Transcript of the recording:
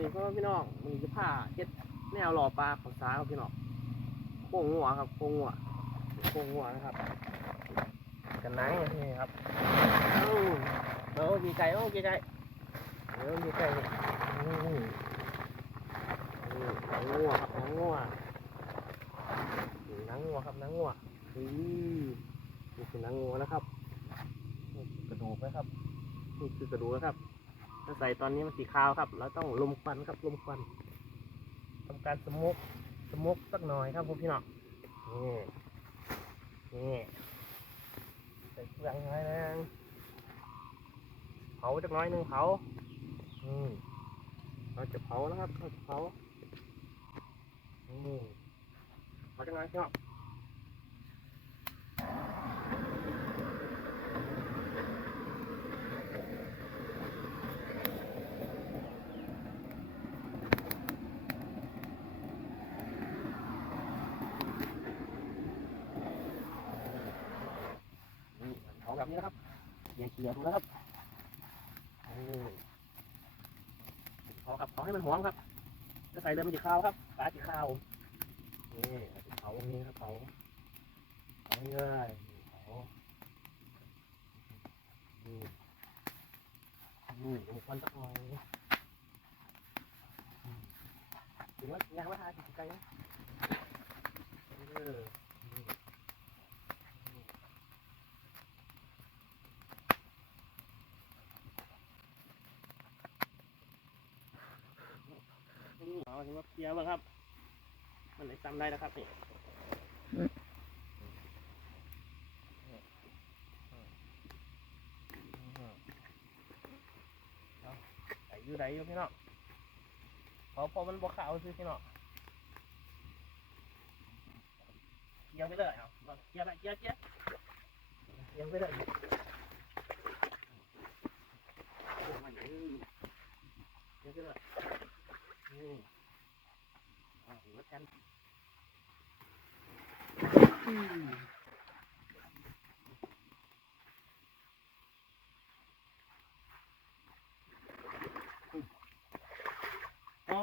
นี่ก็พี่น้องมันจะผ้าเฮ็ดแนวหล่อปลาของสาครับพี่น้องโค้งงัวครับโค้งงัวโค้งงัวนะครับกันนังนี่ครับเอ้าเอ้ามีไก่เอ้ามีไก่เอ้ามีไก่นี่อืมนี่หนังงัวครับนังงัวนังงัวครับนังงัวอือนี่คือนังงัวนะครับนี่คือกระดูกนะครับนี่คือกระดูกนะครับ ถ้าใส่ตอนนี้มันสีขาวครับ เราต้องลมควันครับลมควันทำการสมุกสมุกสักหน่อยครับพวกพี่น้องนี่นี่ใส่เครื่องน่อยนึงเผาจักน้อยหนึงเผาอืมเราจะเผาแล้วครับเราจะเผาอืมเผาจักน้อยพี่น้องนี่เผา แบบนี้นะครับอย่าเขี่ยดูนะครับขอครับเผาให้มันหอมครับจะใส่เลยมันจะข้าวครับปลาจะข้าวนี่เราจะเผาตรงนี้ครับเผาเผาง่ายเผานี่นี่ลมควันสักหน่อยอืมถึงว่ายังไม่ทานติดไกลนะเออนี่นี่ เอาถึงว่าเคลียร์บ้างครับ มันไหนจำได้แล้วครับนี่อาใส่ยู่ไหนอยู่พี่น้องพอพอมันบวขาวซื้อพี่น้องเกี่ยวไปเลยเอาเกี่ยวไปเกี่ยวเกี่ยวเกี่ยวไปเลยโอ้มันอือเกี่ยวไปเลย นี่เอาหัวแทนอืมอ๋อ